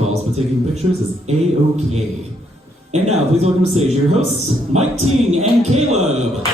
calls, but taking pictures is A-OK. And now, please welcome to stage your hosts, Mike Ting and Caleb.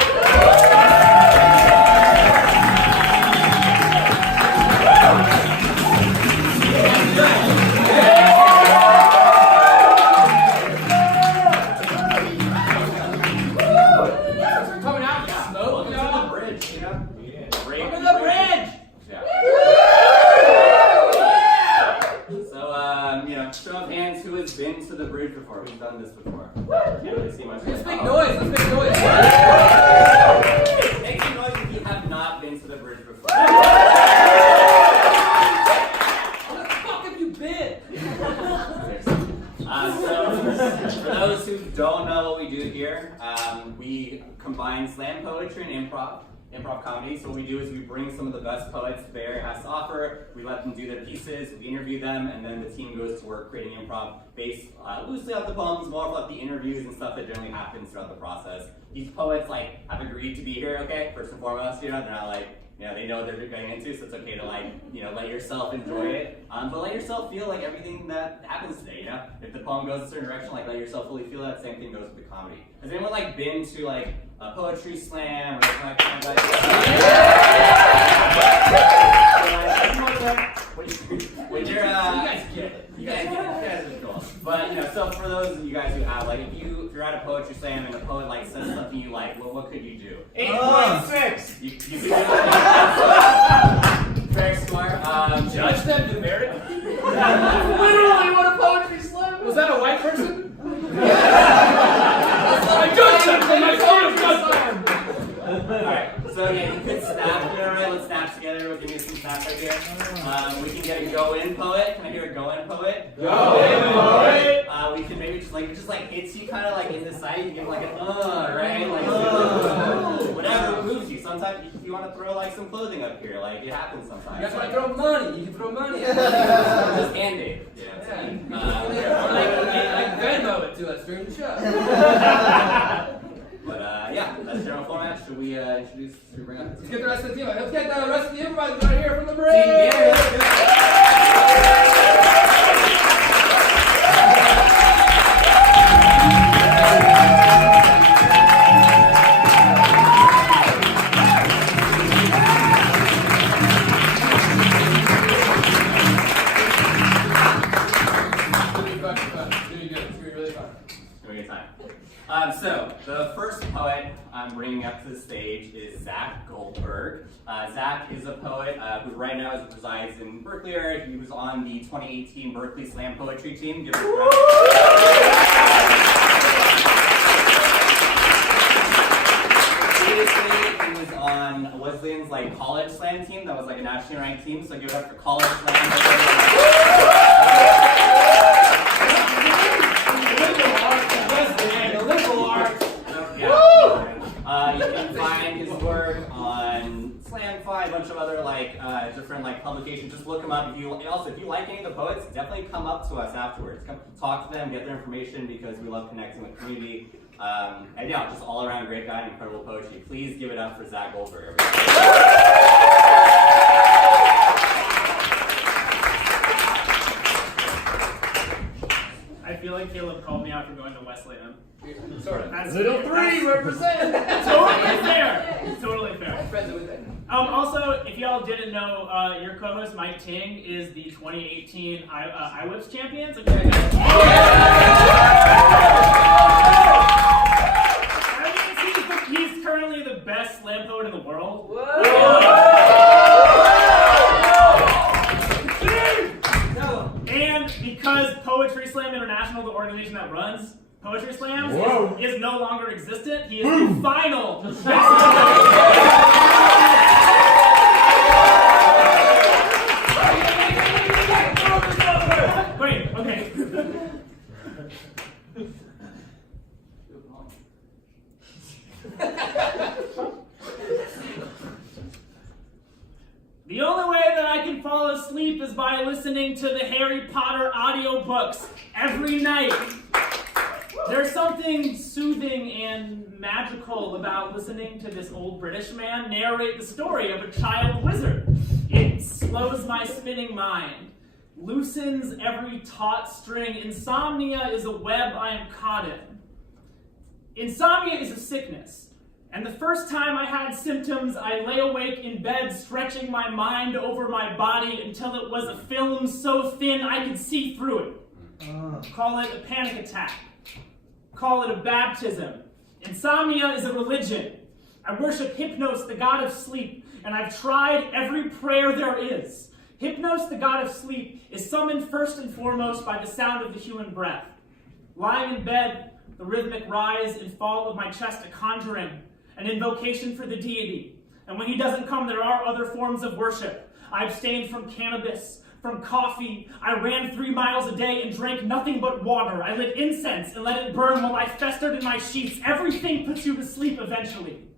Been to the bridge before. We've done this before. Can't really see much. Let's make noise. Let's make noise. Make some noise if you have not been to the bridge before. Where the fuck have you been? So, for those who don't know what we do here, we combine slam poetry and improv comedy. So what we do is we bring some of the best poets Bear has to offer, we let them do their pieces, we interview them, and then the team goes to work creating improv based loosely off the poems, more of like the interviews and stuff that generally happens throughout the process. These poets have agreed to be here, okay, first and foremost, they're not they know what they're getting into, so it's okay to let yourself enjoy it, but let yourself feel everything that happens today, If the poem goes a certain direction, let yourself fully feel that. Same thing goes with the comedy. Has anyone been to a poetry slam or something kind of when you're you guys get it. You guys are cool. But so for those of you guys who have if you're at a poetry slam and a poet says something you like, well, what could you do? 8.6. You could do very smart. Judge them numerically. Literally, what a poetry slam. Was that a white person? I judged them from my poetry slam. Alright, so you could snap. Alright, let's snap together. We'll give you some snaps right here. We can get a go-in poet. Can I hear a go-in poet? Go-in poet. We can maybe just hits you kind of in the side. You can give them an right? Whatever moves you. Sometimes if you want to throw some clothing up here, it happens sometimes. You guys want to throw money? You can throw money. Just Band-Aid. I Venmo it to us during the show. But that's the general format. Should we introduce? Should we bring up the team? Let's get the rest of the team. Let's get the rest of the improvisers right here from the bridge. So, the first poet I'm bringing up to the stage is Zach Goldberg. Zach is a poet who right now resides in Berkeley area. He was on the 2018 Berkeley Slam Poetry team. Give it a round. Previously, he was on Wesleyan's college slam team. That was a nationally ranked team. So give it up for college slam. You can find his work on Slam5, a bunch of other different publications. Just look him up. If you like any of the poets, definitely come up to us afterwards. Come talk to them, get their information because we love connecting with the community. And just all around great guy and incredible poetry. Please give it up for Zach Goldberg. I feel like Caleb called me out for going to Wesleyan. Sort of. That's Little 3 represent. totally fair. Totally fair. Friends with it. Also, if y'all didn't know, your co-host Mike Ting is the 2018 iWhips champions. He's currently the best slam poet in the world. And because Poetry Slam International, the organization that runs Poetry Slams, is no longer existent, he is the final Wait, okay. The only way that I can fall asleep is by listening to the Harry Potter audiobooks every night. There's something soothing and magical about listening to this old British man narrate the story of a child wizard. It slows my spinning mind. loosens every taut string. Insomnia is a web I am caught in. Insomnia is a sickness. And the first time I had symptoms, I lay awake in bed, stretching my mind over my body until it was a film so thin I could see through it. Call it a panic attack. Call it a baptism. Insomnia is a religion. I worship Hypnos, the god of sleep, and I've tried every prayer there is. Hypnos, the god of sleep, is summoned first and foremost by the sound of the human breath. Lying in bed, the rhythmic rise and fall of my chest a conjuring, an invocation for the deity. And when he doesn't come, there are other forms of worship. I abstained from cannabis, from coffee. I ran 3 miles a day and drank nothing but water. I lit incense and let it burn while I festered in my sheets. Everything puts you to sleep eventually.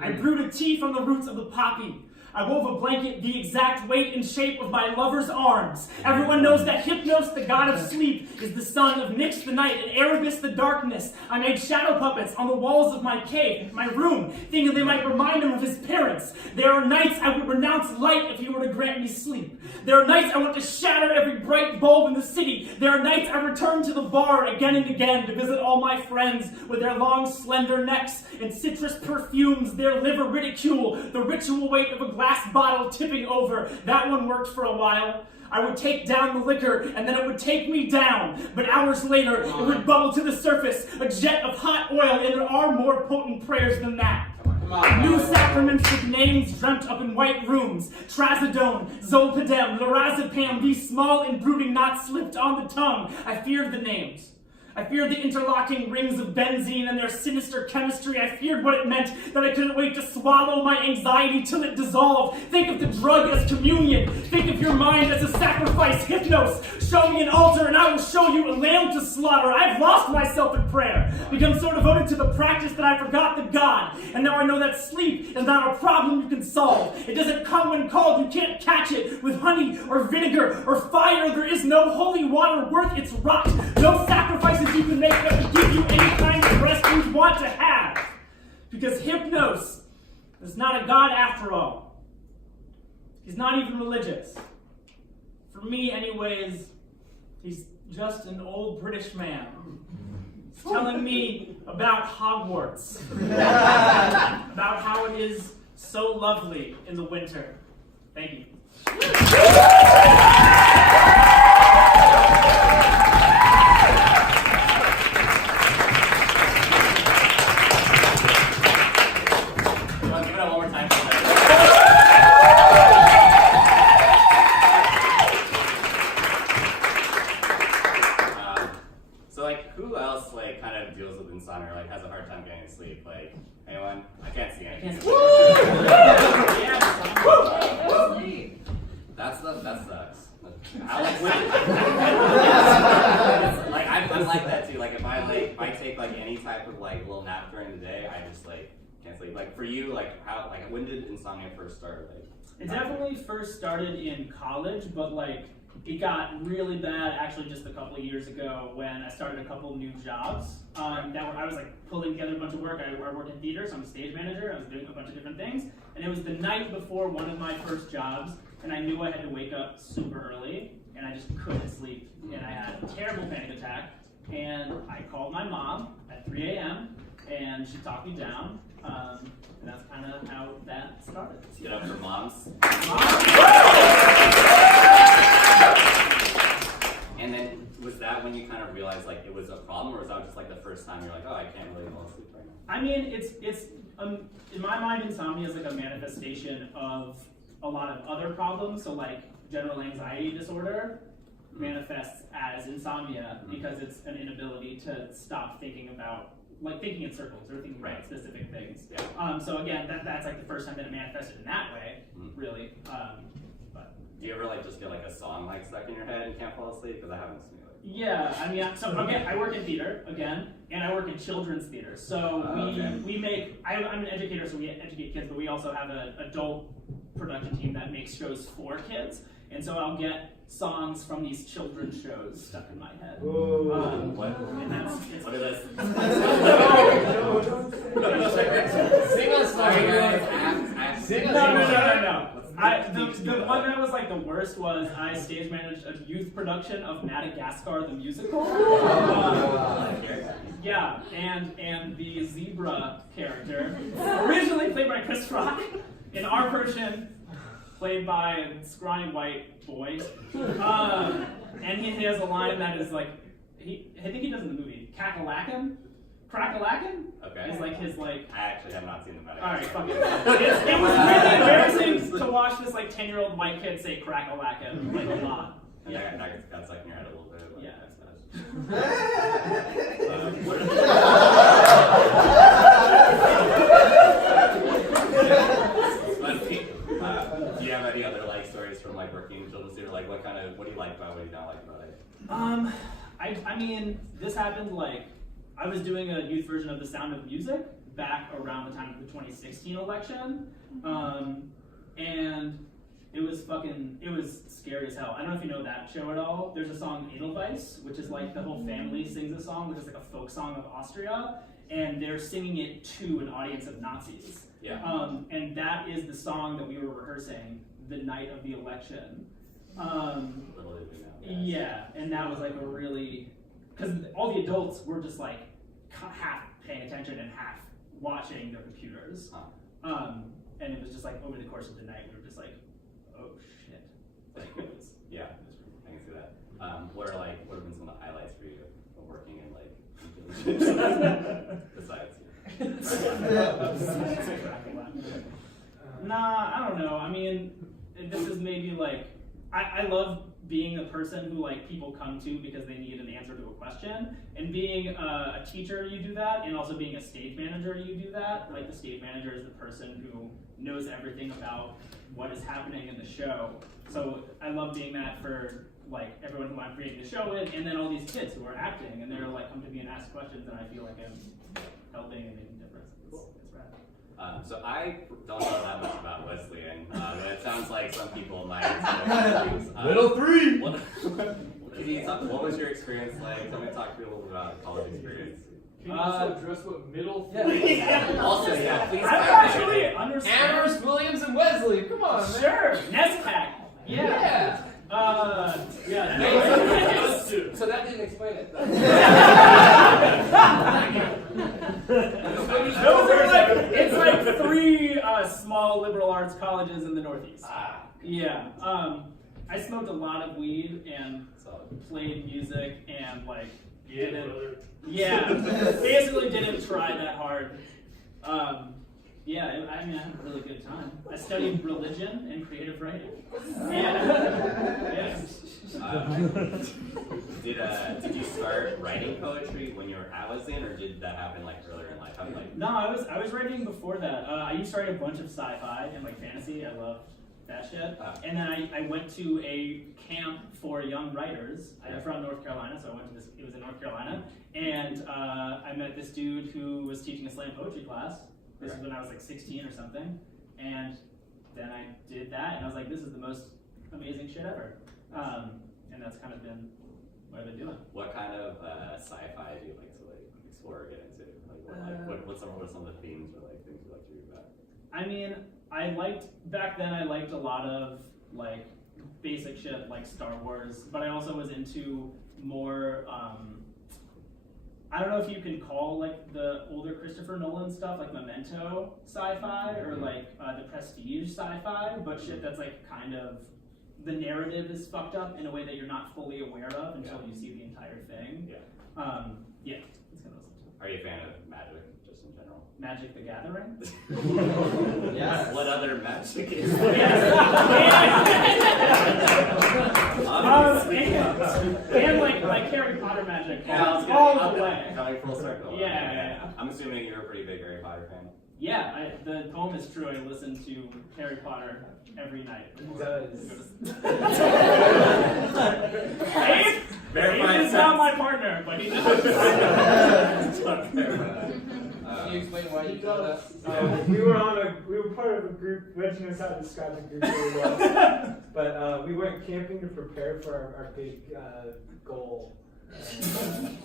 I brewed a tea from the roots of the poppy. I wove a blanket the exact weight and shape of my lover's arms. Everyone knows that Hypnos, the god of sleep, is the son of Nyx the night and Erebus the darkness. I made shadow puppets on the walls of my cave, my room, thinking they might remind him of his parents. There are nights I would renounce light if he were to grant me sleep. There are nights I want to shatter every bright bulb in the city. There are nights I return to the bar again and again to visit all my friends with their long, slender necks and citrus perfumes, their liver ridicule, the ritual weight of a glass bottle tipping over. That one worked for a while. I would take down the liquor, and then it would take me down. But hours later, it would bubble to the surface, a jet of hot oil, and there are more potent prayers than that. New sacraments with names dreamt up in white rooms. Trazodone, Zolpidem, Lorazepam, these small and brooding knots slipped on the tongue. I feared the names. I feared the interlocking rings of benzene and their sinister chemistry. I feared what it meant, that I couldn't wait to swallow my anxiety till it dissolved. Think of the drug as communion. Think of your mind as a sacrifice. Hypnos, show me an altar and I will show you a lamb to slaughter. I've lost myself in prayer, become so devoted to the practice that I forgot the God. And now I know that sleep is not a problem you can solve. It doesn't come when called. You can't catch it with honey or vinegar or fire. There is no holy water worth its rot. No sacrifices you can make that will give you any kind of rest you want to have. Because Hypnos is not a god after all. He's not even religious. For me, anyways, he's just an old British man. He's telling me about Hogwarts. About how it is so lovely in the winter. Thank you. Anyone? I can't see anything. That sucks. I'm like that too. Like if I take like any type of like little nap during the day, I just like can't sleep. Like for you, when did insomnia first start? It definitely first started in college, but like it got really bad actually just a couple of years ago when I started a couple new jobs. I was like pulling together a bunch of work. I work in theater, so I'm a stage manager. I was doing a bunch of different things. And it was the night before one of my first jobs, and I knew I had to wake up super early, and I just couldn't sleep. And I had a terrible panic attack, and I called my mom at 3 a.m., and she talked me down. And that's kind of how that started. Let's get up for moms. And then was that when you kind of realized like it was a problem, or was that just like the first time you're like, oh, I can't really fall asleep right now? I mean, it's in my mind, insomnia is like a manifestation of a lot of other problems. So like general anxiety disorder manifests as insomnia because it's an inability to stop thinking about, like thinking in circles or thinking about specific things. Yeah. So again, that's like the first time that it manifested in that way, really. But do you ever like just get like a song like stuck in your head and you can't fall asleep? Because that happens to me. Yeah, I mean, so again, I work in theater again, and I work in children's theater. So we make. I'm an educator, so we educate kids, but we also have an adult production team that makes shows for kids. And so I'll get songs from these children's shows stuck in my head. What is this? Sing us, No. The one that was like the worst worst was I stage managed a youth production of Madagascar the musical. Yeah, and the zebra character, originally played by Chris Rock, in our version, played by a scrawny white boy. And he has a line that is like, I think he does in the movie, Kakalackin? Crackalackin? Okay. Is like his like. I actually have not seen the Madagascar. Alright, fuck it. It was really embarrassing to watch this like 10-year-old white kid say crackalackin like a lot. Yeah, that got stuck in your head a little bit. But Yeah. Do you have any other like stories from like working in children's theater? Like what do you like about it, what do you not like about it? I mean, this happened like, I was doing a youth version of The Sound of Music back around the time of the 2016 election, and it was scary as hell. I don't know if you know that show at all. There's a song, Edelweiss, which is like the whole family sings a song, which is like a folk song of Austria, and they're singing it to an audience of Nazis. Yeah. And that is the song that we were rehearsing the night of the election. Little did we know. Yeah, and that was like a really, because all the adults were just like half paying attention and half watching their computers. And it was just like over the course of the night, we were just like, oh shit. Like it was, Yeah, I can see that. What have been some of the highlights for you of working in like besides? Nah, I don't know. I mean, this is maybe like, I love being a person who like people come to because they need an answer to a question. And being a teacher, you do that, and also being a stage manager, you do that. Like the stage manager is the person who knows everything about what is happening in the show. So I love being that for like everyone who I'm creating the show with, and then all these kids who are acting, and they're like come to me and ask questions, and I feel like I'm helping and making a difference. It's rad. So I don't know that much about Wesleyan, but it sounds like some people might know. Middle three! What was your experience like? Talk to me a little bit about the college experience. Can you also address what middle Yeah. three? Also, yeah, please. I actually understand. Amherst, Williams, and Wesley. Come on, man. Sure, NESPAC. Yeah. So that didn't explain it. Those are like, it's like 3 small liberal arts colleges in the Northeast. Yeah. I smoked a lot of weed and played music and like basically didn't try that hard. Yeah, I mean, I had a really good time. I studied religion and creative writing. Did you start writing poetry when you were at Wesleyan, or did that happen like earlier in life? No, I was writing before that. I used to write a bunch of sci-fi and like fantasy. I love that shit. And then I went to a camp for young writers. I'm from North Carolina, so I went to this. It was in North Carolina, and I met this dude who was teaching a slam poetry class. This is when I was like 16 or something, and then I did that, and I was like, this is the most amazing shit ever. And that's kind of been what I've been doing. What kind of sci-fi do you like to like explore or get into? What are some of the themes or like things you like to read about? I mean, back then I liked a lot of like basic shit like Star Wars, but I also was into more, I don't know if you can call like the older Christopher Nolan stuff like Memento sci-fi or like the Prestige sci-fi, but shit that's like kind of, the narrative is fucked up in a way that you're not fully aware of until you see the entire thing. Yeah, it's kind of. Are you a fan of magic, just in general? Magic the Gathering? Yes. What other magic is and like Harry Potter magic. All the way. Coming full circle. Yeah. I'm assuming you're a pretty big Harry Potter fan. Yeah, the poem is true. I listen to Harry Potter every night. He does. Abe is not my partner, but he does. Can you explain why you do that? We were part of a group. Reggie knows how to describe the group really well. But we went camping to prepare for our big goal. And,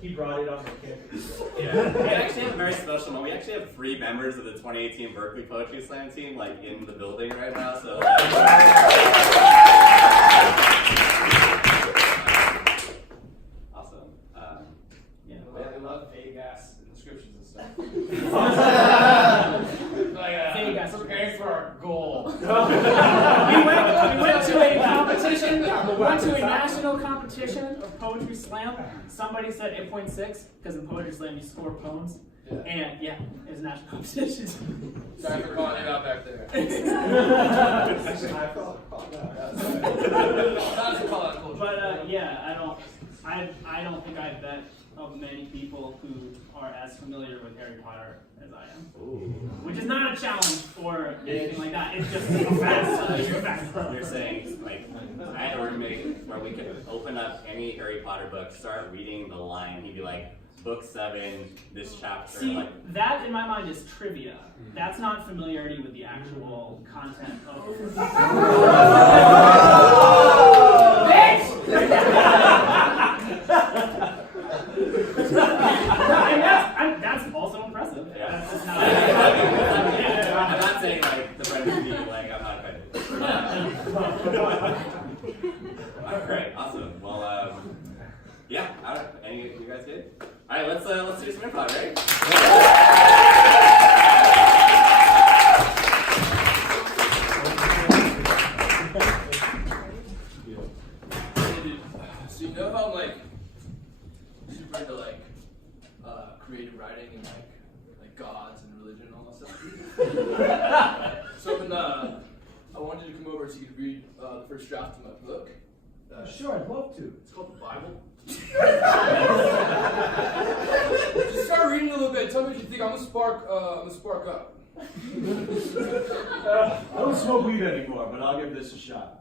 he brought it on the campus. Yeah, we actually have a very special moment. We actually have 3 members of the 2018 Berkeley Poetry Slam team like in the building right now. So. vague ass descriptions and stuff. Vague ass preparing for our goal. We went to a competition. We went to a national competition of poetry slam. Somebody said 8.6 because in poetry slam you score poems. Yeah. And yeah, it was a national competition. Sorry for calling it out back there. Actually, I call that. That's a call out culture. But yeah, I don't think I've met of many people who are as familiar with Harry Potter as I am. Which is not a challenge or anything like that. It's just a fact. You're saying, like, I had a roommate where we could open up any Harry Potter book, start reading the line, he'd be like, book 7, this chapter. See, like, that in my mind is trivia. That's not familiarity with the actual content of it. And that's also impressive. Yeah. That's just not. I'm not saying like the friend with you, like I'm not offended. Alright, awesome. Well, yeah, any you guys good? Alright, let's do some improv, right? So you know how I'm like super into like creative writing and like gods and religion and all that stuff? So when I wanted you to come over so you could read the first draft of my book. Sure, I'd love to. It's called the Bible. Just start reading a little bit. Tell me what you think. I'm gonna spark up. I don't smoke weed anymore, but I'll give this a shot.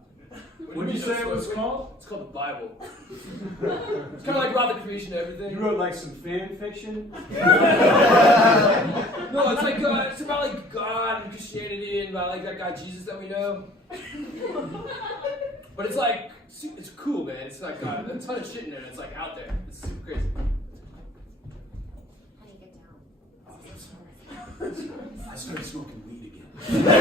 What did you say it was called? It's called the Bible. It's kind of like about the creation and everything. You wrote like some fan fiction? No, it's like it's about like God and Christianity and about like that guy Jesus that we know. But it's like it's cool, man. It's like got a ton of shit in there. And it's like out there. It's super crazy. How do you get down? I started smoking weed again. At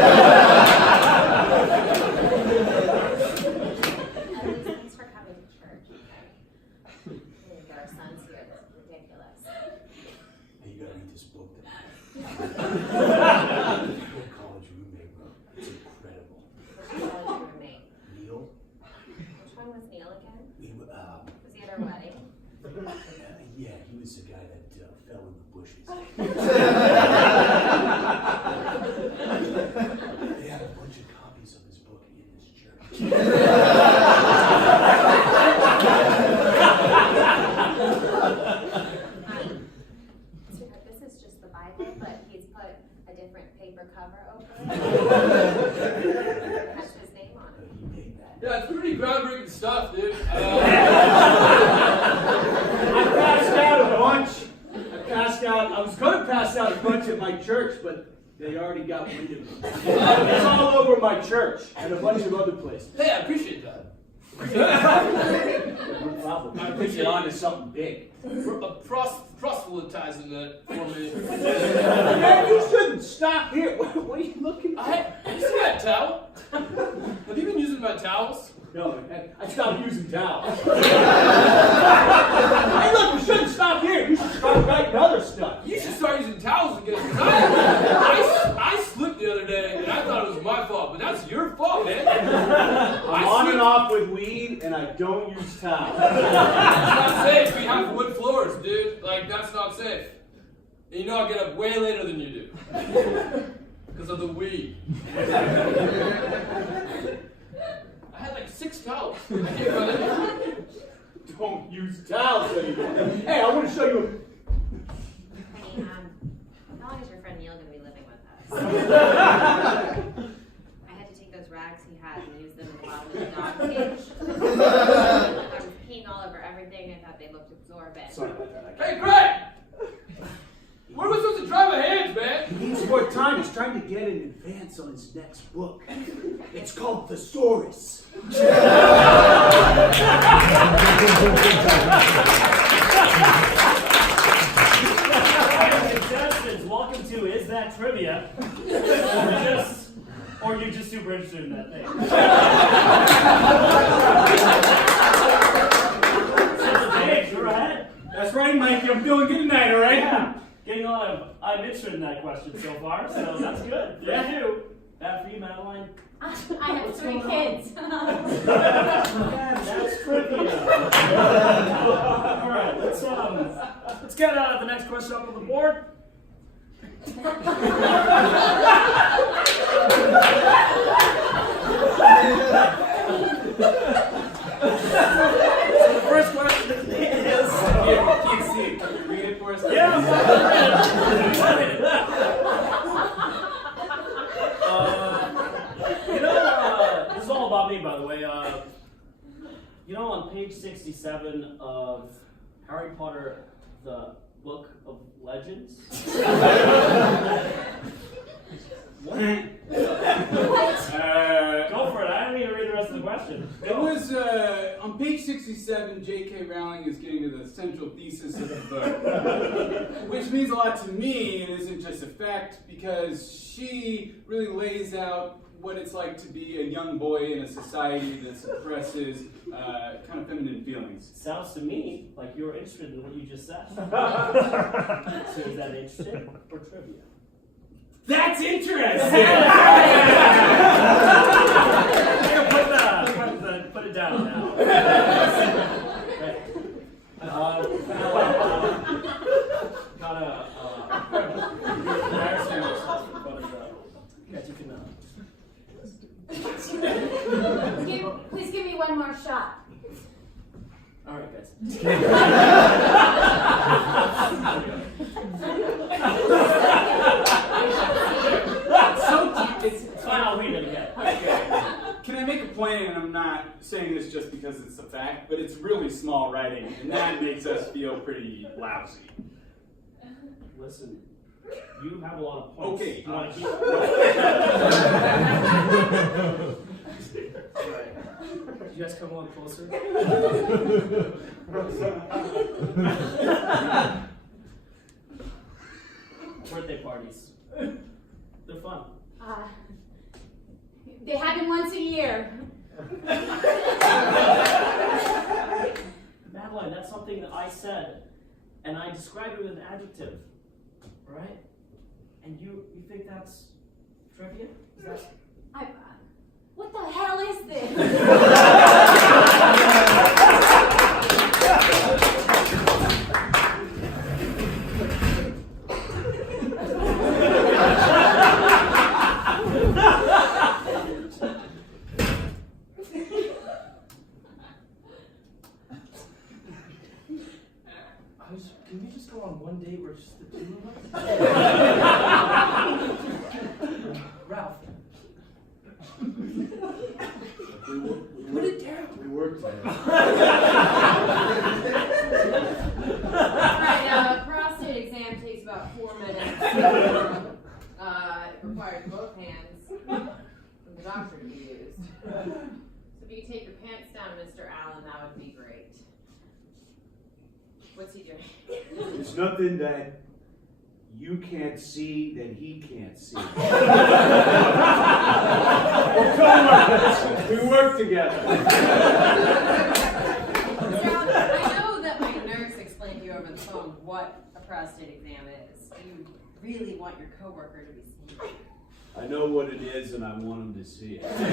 least thanks for coming to church. We need to get our sons here. This is ridiculous. Hey, you gotta read this book that college roommate wrote. It's incredible. Which college roommate? Neil, Which one was Neil again? was Was he at our wedding? yeah, he was the guy that fell in the bushes. They had a bunch of copies of his book in his church. Sweetheart, this is just the Bible, but he's put a different paper cover over it. It has his name on it. He made that. Yeah, it's pretty groundbreaking stuff, dude. I passed out. I was going to pass out a bunch at my church, but they already got wind of me. It's all over my church and a bunch of other places. Hey, I appreciate that. No problem. I think you're onto something big. Proselytizing that for me. Man, you shouldn't stop here. What are you looking for? You see that towel? Have you been using my towels? No, I stopped using towels. Hey, look, you shouldn't stop here. You should start writing other stuff. You should start using towels again. I slipped the other day and I thought it was my fault, but that's your fault, man. I'm on and off with weed, and I don't use towels. It's not safe. We have wood floors, dude. Like, that's not safe. And you know I get up way later than you do. Because of the weed. I had like 6 towels. I can't run it. Don't use towels anymore. Hey, I want to show you. Honey, how long is your friend Neil going to be living with us? I had to take those rags he had and use them in the bottom of the dog cage. I was peeing all over everything. I thought they looked absorbent. Sorry about that. Hey, Greg! Where am I supposed to dry my hands, man? He needs more time. He's trying to get in advance on his next book. It's called Thesaurus. Contestants, welcome to Is That Trivia? Or you're just super interested in that thing. Hey, go ahead. I That's right, Mikey. I'm feeling good tonight, all right? Yeah. Getting a lot of I'm interested in that question so far, so that's good. Yeah. For you. Bad for you, Madeline. I have 3 kids. Yeah, that's trivia. All right, let's get the next question up on the board. So the first question is. Here, you can't see it. Can you read it for us? Yeah, I'm going to read it. This is all about me, by the way. On page 67 of Harry Potter, the Book of Legends. What? Go for it. I don't need to read the rest of the question. It was on page 67, J.K. Rowling is getting to the central thesis of the book, which means a lot to me and isn't just a fact because she really lays out what it's like to be a young boy in a society that suppresses kind of feminine feelings. Sounds to me like you're interested in what you just said. So is that interesting or trivia? That's interesting! Put it down now. Embarrassing myself in front of yes, you can Please give me one more shot. all right, guys. It's fine, I'll read it again. Okay. Can I make a point, and I'm not saying this just because it's a fact, but it's really small writing, and that makes us feel pretty lousy. Listen, you have a lot of points. Okay. Do you want to keep Right. You guys come on closer. Birthday parties. They're fun. They happen once a year. Madeline, that's something that I said, and I described it with an adjective, right? And you think that's trivia? Is that... What the hell is this? Can we just go on one date where it's just the two of us? Ralph. Put it down. We worked together. Right, prostate exam takes about 4 minutes. It requires both hands for the doctor to be used. So if you could take your pants down, Mr. Allen, that would be great. What's he doing? There's nothing that you can't see that he can't see. We're co-workers. We work together. Mr. Allen, I know that my nurse explained to you over the phone what a prostate exam is. You really want your coworker to be seen. I know what it is and I want him to see it. And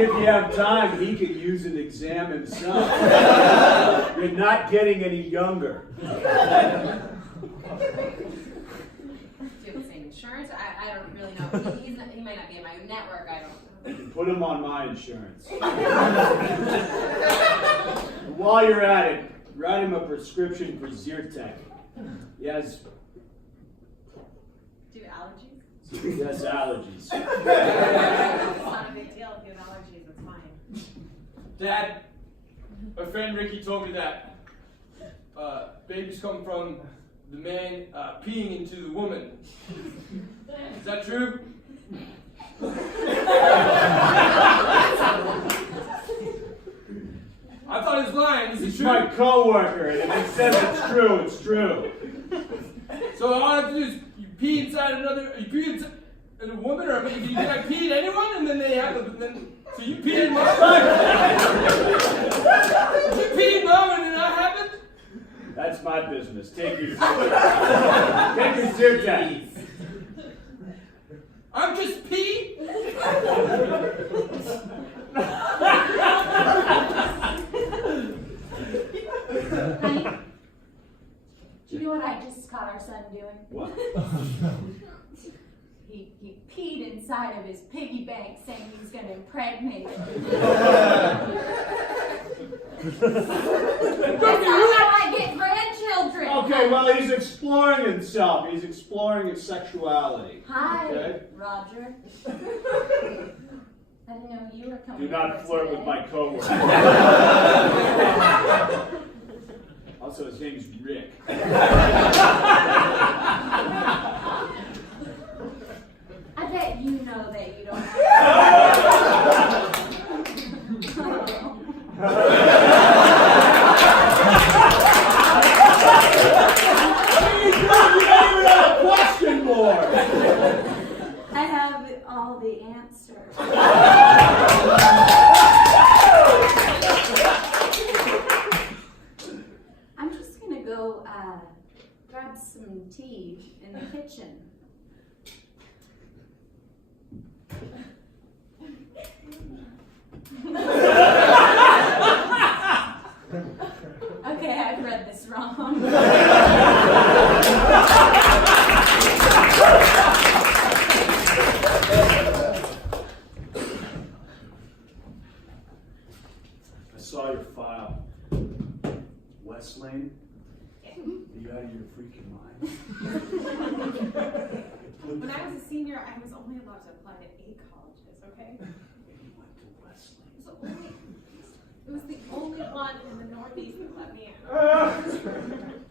if you have time, he could use an exam himself. You're not getting any younger. Do you have the same insurance? I don't really know. He might not be in my network. I don't. Put him on my insurance. And while you're at it, write him a prescription for Zyrtec. He has Do you have allergies? allergies. It's not a big deal if you have allergies. It's fine. Dad, my friend Ricky told me that babies come from the man peeing into the woman. Is that true? I thought he was lying. Is it He's true? my co-worker, and if he says it's true, it's true. So all I have to do is you pee inside you pee inside a woman, or can I pee in anyone, and then they have so you pee in mom, you pee in mom, and then I That's my business. Take your take your zyrtec. I'm just P. Honey, do you know what I just caught our son doing? What? He peed inside of his piggy bank saying he was going to impregnate it. That's not how I get grandchildren. Okay, well, he's exploring himself. He's exploring his sexuality. Hi, Okay. Roger. I didn't know you were coming. Do not over flirt today. with my coworker. Also, his name is Rick. I bet you know that you don't. Question more. I have all the answers. I'm just gonna go grab some tea in the kitchen. Okay, I've read this wrong. I saw your file. West Lane? Are you out of your freaking mind? When I was a senior, I was only allowed to apply to 8 colleges, okay? You went to West Lane. It was the only one in the Northeast that let me in.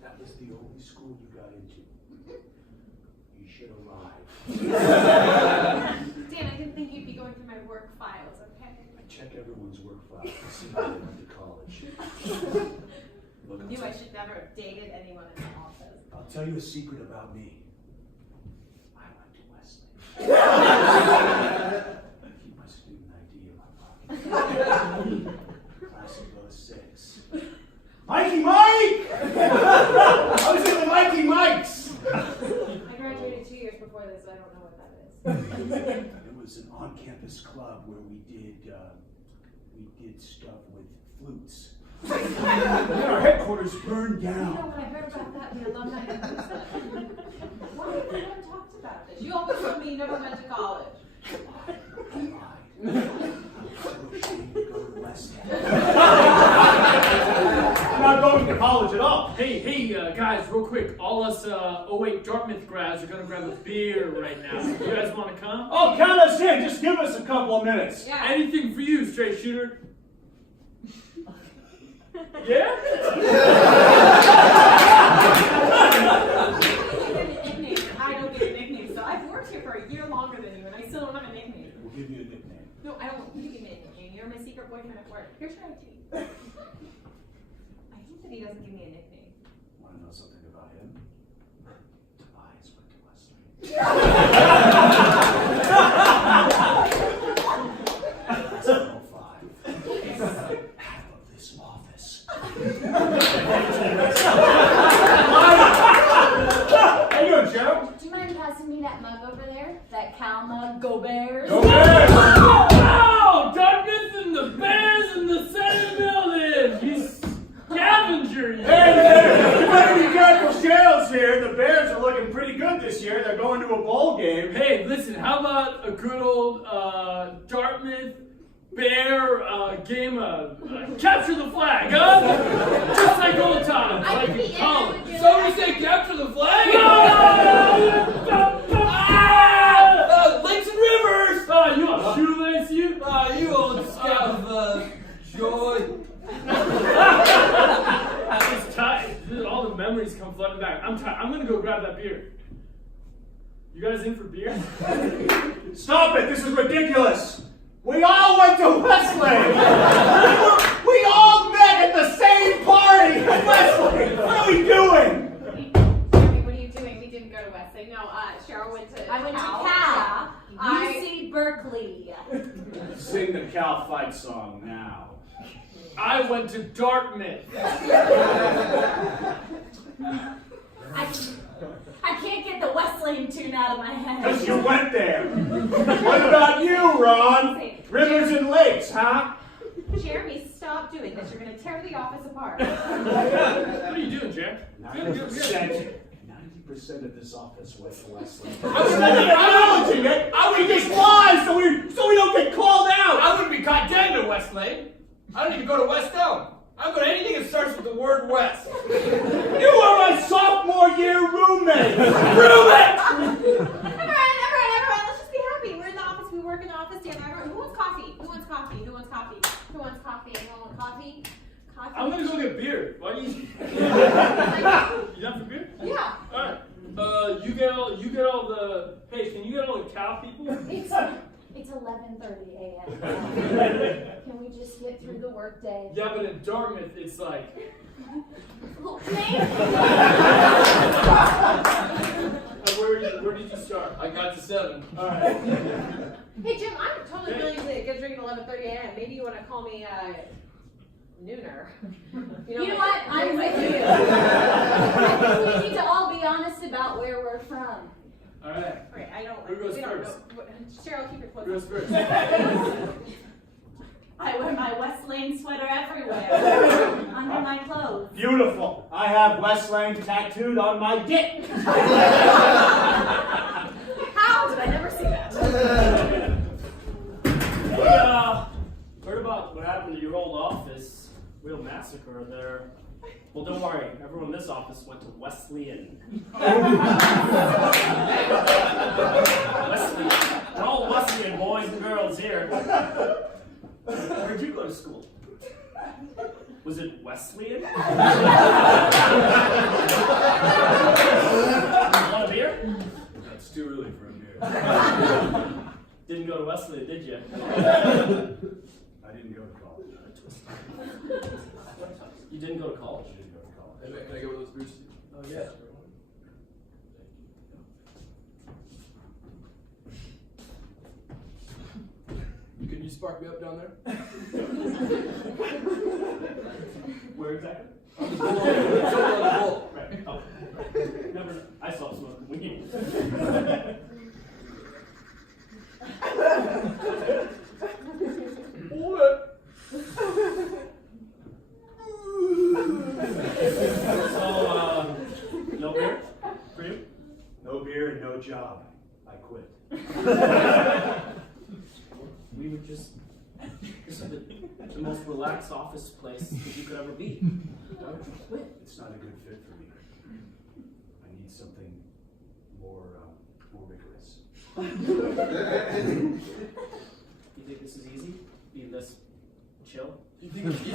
That was the only school you got into. You should have lied. Dan, I didn't think you'd be going through my work files, okay? I check everyone's work file to see if they went to college. Look, I knew I should never have dated anyone in the office. I'll tell you a secret about me. I went to West Lane. I keep my student ID in my pocket. Class of 06. Mikey Mike! I was in the Mikey Mikes! I graduated 2 years before this, so I don't know what that is. It was an on-campus club where we did stuff with flutes. Our headquarters burned You know down. what I heard about that in the alumni news? Why have you never talked about this? You always told me you never went to college. I'm so ashamed to go to West End. I'm not going to college at all. Hey, guys, real quick. All us 08 Dartmouth grads are gonna grab a beer right now. You guys want to come? Oh, count us in. Just give us a couple of minutes. Yeah. Anything for you, straight shooter. Yeah? I don't get a nickname, so I've worked here for a year longer than you, and I still don't have a nickname. We'll give you a nickname. No, I don't want you to give me a nickname. You're my secret boyfriend at work. Here's your ID. I hate that he doesn't give me a nickname. Want to know something about him? Tobias went to West Lane. That's 105. Half of this office. How you doing, Joe? Do you mind passing me that mug over there? That cow mug? Go Bears! Go Bears! Wow! Dartmouth and the Bears in the same building! You scavenger! You. Hey there! You better be careful, Cheryl's here. The Bears are looking pretty good this year. They're going to a bowl game. Hey, listen, how about a good old Dartmouth Bear game of capture the flag, huh? Just like old times, like in college. Somebody say capture the flag! Lakes and rivers! You want shoelace, you? You old scout of joy. That was tight. Dude, all the memories come flooding back. I'm tired. I'm gonna go grab that beer. You guys in for beer? Stop it! This is ridiculous! We all went to West Lane! We all met at the same party at West Lane! What are we doing? Jeremy, what are you doing? We didn't go to Westlake. No, Cheryl went to I went to Cal. Cal. I- UC Berkeley. Sing the Cal fight song now. I went to Dartmouth. out of my head. Because you went there. What about you, Ron? Rivers and lakes, huh? Jeremy, stop doing this. You're going to tear the office apart. What are you doing, Jack? 90% of this office went to Wesley. I would just lie so we don't get called out. I wouldn't be caught dead to West Lane. I don't even go to West Elm. I don't go to anything that starts with the word West. You were my sophomore year roommate. Roommate! Everyone, let's just be happy. We're in the office. We work in the office together. Everyone, who wants coffee? Who wants coffee? Who wants coffee? Who wants coffee? Anyone want coffee? Coffee? I'm gonna go get beer. Why do you? You down for beer? Yeah. All right. You get all the. Hey, can you get all the cow people? It's 11:30 a.m. Can we just get through the workday? Yeah, but in Dartmouth, it's like. Where did you start? I got to 7. All right. Hey, Jim, I'm totally willing to get drinking at 11:30 a.m. Maybe you want to call me nooner. You know what? I'm with you. I think we need to all be honest about where we're from. All right. Right, I don't. Who goes we don't first? know. Cheryl, keep your clothes. Who goes first? I wear my West Lane sweater everywhere, under my clothes. Beautiful. I have West Lane tattooed on my dick. How did I never see that? Hey, heard about what happened to your old office? Real massacre there. Well, don't worry. Everyone in this office went to Wesleyan. Wesleyan. We're all Wesleyan boys and girls here. Where'd you go to school? Was it Wesleyan? Want a beer? It's too early for a beer. Didn't go to Wesleyan, did you? I didn't go to college. You didn't go to college? Hey, man, can I get one of those beers? Oh, yeah. Can you spark me up down there? Where exactly? Something on the bowl. Right. Oh. Never. I stopped smoking weed. So, no beer for you? No beer and no job. I quit. We were just. This is the most relaxed office place that you could ever be. Why would you quit? It's not a good fit for me. I need something more rigorous. You think this is easy? Being this chill? You think it's easy?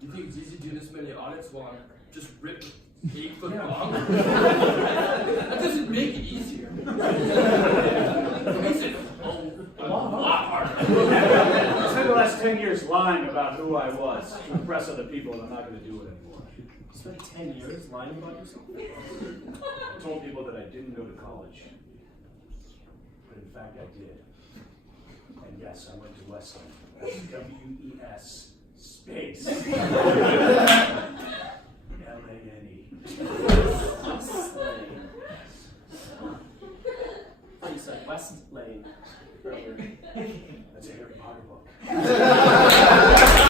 You think it's easy doing this many audits while I'm just ripped 8 foot long? That doesn't make it easier. It makes it a lot harder. I spent the last 10 years lying about who I was to impress other people, and I'm not going to do it anymore. You spent 10 years lying about yourself? I told people that I didn't go to college, but in fact I did. And yes, I went to Wesleyan. That's W-E-S space.